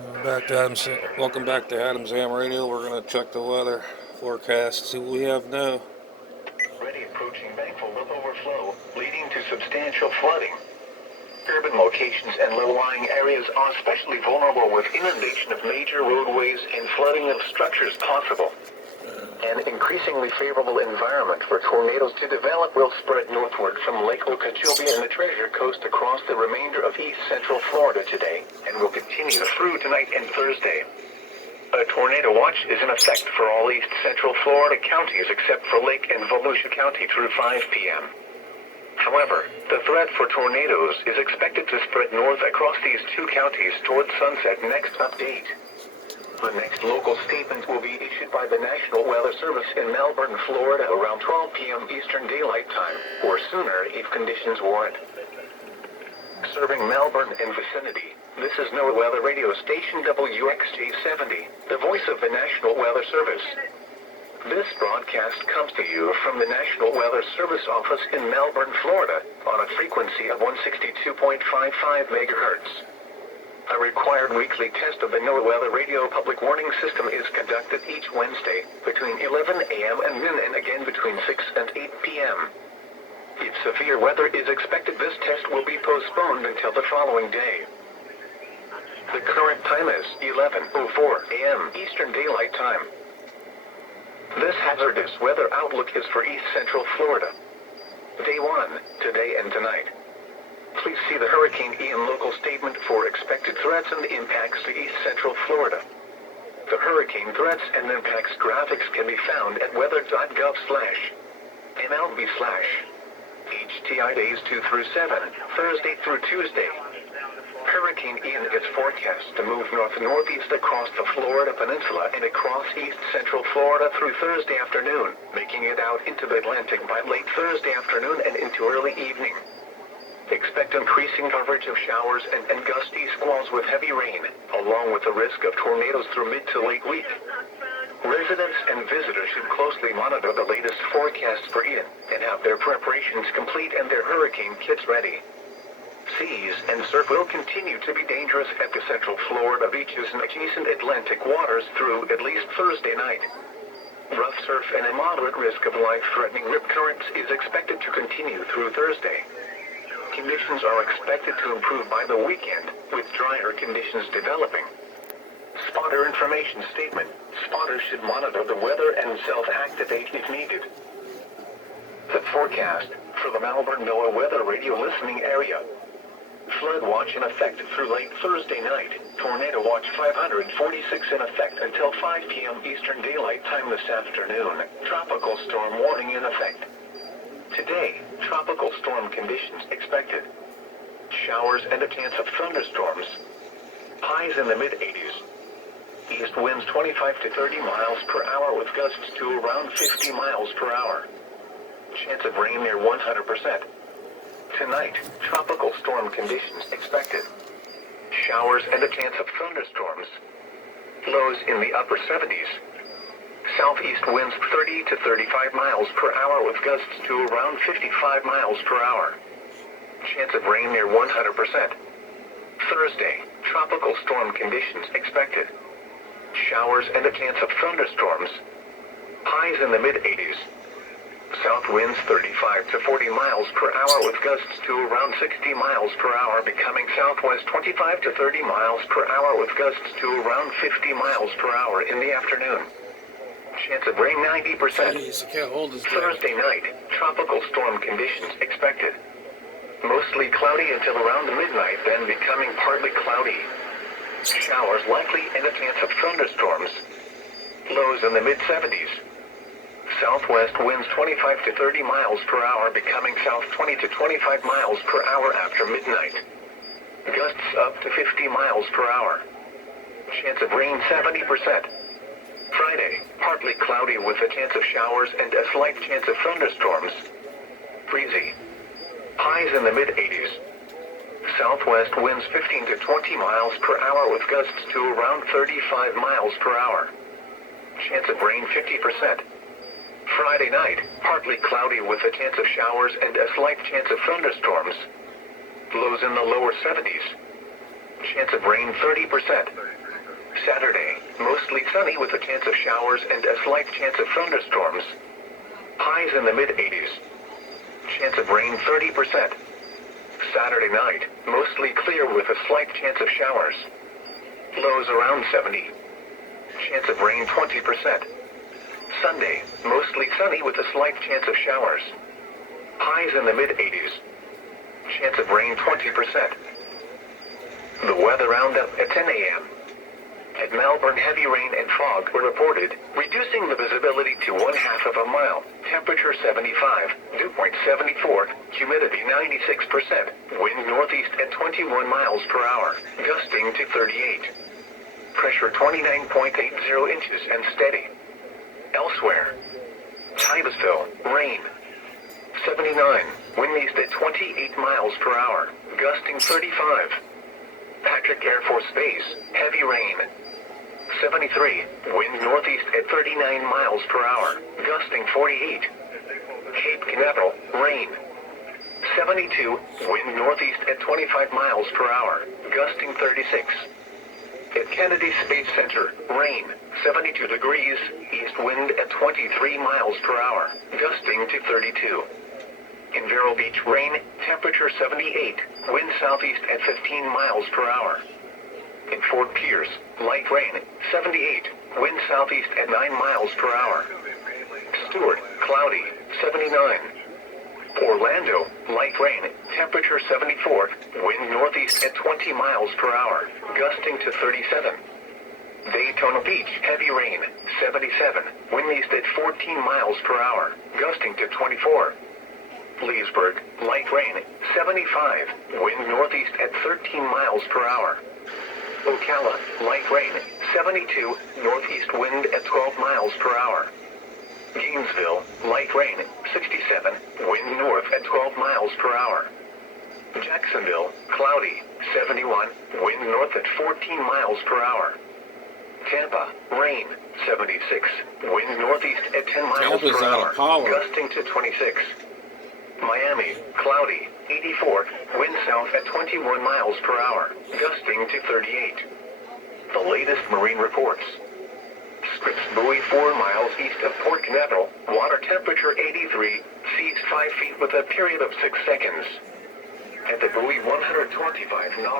Welcome back to Adams Ham Radio. We're going to check the weather forecast, see what we have now. Already approaching bank full of overflow, leading to substantial flooding. Urban locations and low-lying areas are especially vulnerable with inundation of major roadways and flooding of structures possible. An increasingly favorable environment for tornadoes to develop will spread northward from Lake Okeechobee and the Treasure Coast across the remainder of east central Florida today, and will continue through tonight and Thursday. A tornado watch is in effect for all east central Florida counties except for Lake and Volusia County through 5 p.m. However, the threat for tornadoes is expected to spread north across these two counties toward sunset. Next update. The next local statement will be issued by the National Weather Service in Melbourne, Florida around 12 p.m. Eastern Daylight Time, or sooner if conditions warrant. Serving Melbourne and vicinity, this is Noaa Weather Radio Station WXJ70, the voice of the National Weather Service. This broadcast comes to you from the National Weather Service office in Melbourne, Florida, on a frequency of 162.55 megahertz. A required weekly test of the Noaa Weather Radio public warning system is conducted each Wednesday between 11 a.m. and noon and again between 6 and 8 p.m. If severe weather is expected, this test will be postponed until the following day. The current time is 11:04 a.m. Eastern Daylight Time. This hazardous weather outlook is for East Central Florida. Day 1, today and tonight. Please see the Hurricane Ian local statement for expected threats and impacts to East Central Florida. The hurricane threats and impacts graphics can be found at weather.gov/MLB/HTI days 2 through 7, Thursday through Tuesday. Hurricane Ian is forecast to move north-northeast across the Florida Peninsula and across east central Florida through Thursday afternoon, making it out into the Atlantic by late Thursday afternoon and into early evening. Expect increasing coverage of showers and gusty squalls with heavy rain, along with the risk of tornadoes through mid to late week. Residents and visitors should closely monitor the latest forecasts for Ian and have their preparations complete and their hurricane kits ready. Seas and surf will continue to be dangerous at the central Florida beaches and adjacent Atlantic waters through at least Thursday night. Rough surf and a moderate risk of life-threatening rip currents is expected to continue through Thursday. Conditions are expected to improve by the weekend, with drier conditions developing. Spotter information statement. Spotters should monitor the weather and self-activate if needed. The forecast for the Melbourne Noaa Weather Radio listening area. Flood watch in effect through late Thursday night. Tornado watch 546 in effect until 5 p.m. Eastern Daylight Time this afternoon. Tropical storm warning in effect. Today, tropical storm conditions expected. Showers and a chance of thunderstorms. Highs in the mid-80s. East winds 25 to 30 miles per hour with gusts to around 50 miles per hour. Chance of rain near 100%. Tonight, tropical storm conditions expected. Showers and a chance of thunderstorms. Lows in the upper 70s. Southeast winds 30 to 35 miles per hour with gusts to around 55 miles per hour. Chance of rain near 100%. Thursday, tropical storm conditions expected. Showers and a chance of thunderstorms. Highs in the mid-80s. South winds 35 to 40 miles per hour with gusts to around 60 miles per hour, becoming southwest 25 to 30 miles per hour with gusts to around 50 miles per hour in the afternoon. Chance of rain 90%. Thursday night, tropical storm conditions expected. Mostly cloudy until around midnight, then becoming partly cloudy. Showers likely and a chance of thunderstorms. Lows in the mid-70s. Southwest winds 25 to 30 miles per hour, becoming south 20 to 25 miles per hour after midnight. Gusts up to 50 miles per hour. Chance of rain 70%. Friday, partly cloudy with a chance of showers and a slight chance of thunderstorms. Breezy. Highs in the mid-80s. Southwest winds 15 to 20 miles per hour with gusts to around 35 miles per hour. Chance of rain 50%. Friday night, partly cloudy with a chance of showers and a slight chance of thunderstorms. Lows in the lower 70s. Chance of rain 30%. Saturday, mostly sunny with a chance of showers and a slight chance of thunderstorms. Highs in the mid-80s. Chance of rain 30%. Saturday night, mostly clear with a slight chance of showers. Lows around 70. Chance of rain 20%. Sunday, mostly sunny with a slight chance of showers. Highs in the mid-80s. Chance of rain 20%. The weather roundup at 10 a.m. At Melbourne, heavy rain and fog were reported, reducing the visibility to 1/2 of a mile. Temperature 75, dew point 74, humidity 96%, wind northeast at 21 miles per hour, gusting to 38. Pressure 29.80 inches and steady. Elsewhere. Titusville, rain. 79, wind east at 28 miles per hour, gusting 35. Patrick Air Force Base, heavy rain. 73, wind northeast at 39 miles per hour, gusting 48. Cape Canaveral, rain. 72, wind northeast at 25 miles per hour, gusting 36. At Kennedy Space Center, rain. 72 degrees, east wind at 23 miles per hour, gusting to 32. In Vero Beach, rain, temperature 78, wind southeast at 15 miles per hour. In Fort Pierce, light rain, 78, wind southeast at 9 miles per hour. Stewart, cloudy, 79. Orlando, light rain, temperature 74, wind northeast at 20 miles per hour, gusting to 37. Daytona Beach, heavy rain, 77, wind east at 14 miles per hour, gusting to 24. Leesburg, light rain, 75, wind northeast at 13 miles per hour. Ocala, light rain, 72, northeast wind at 12 miles per hour. Gainesville, light rain, 67, wind north at 12 miles per hour. Jacksonville, cloudy, 71, wind north at 14 miles per hour. Tampa, rain, 76, wind northeast at 10 miles Tampa's per out hour, of power. gusting to 26. Miami, cloudy, 84, wind south at 21 miles per hour, gusting to 38. The latest marine reports. Scripps Buoy 4 miles east of Port Canaveral, water temperature 83, seas 5 feet with a period of 6 seconds. At the buoy 125 nautical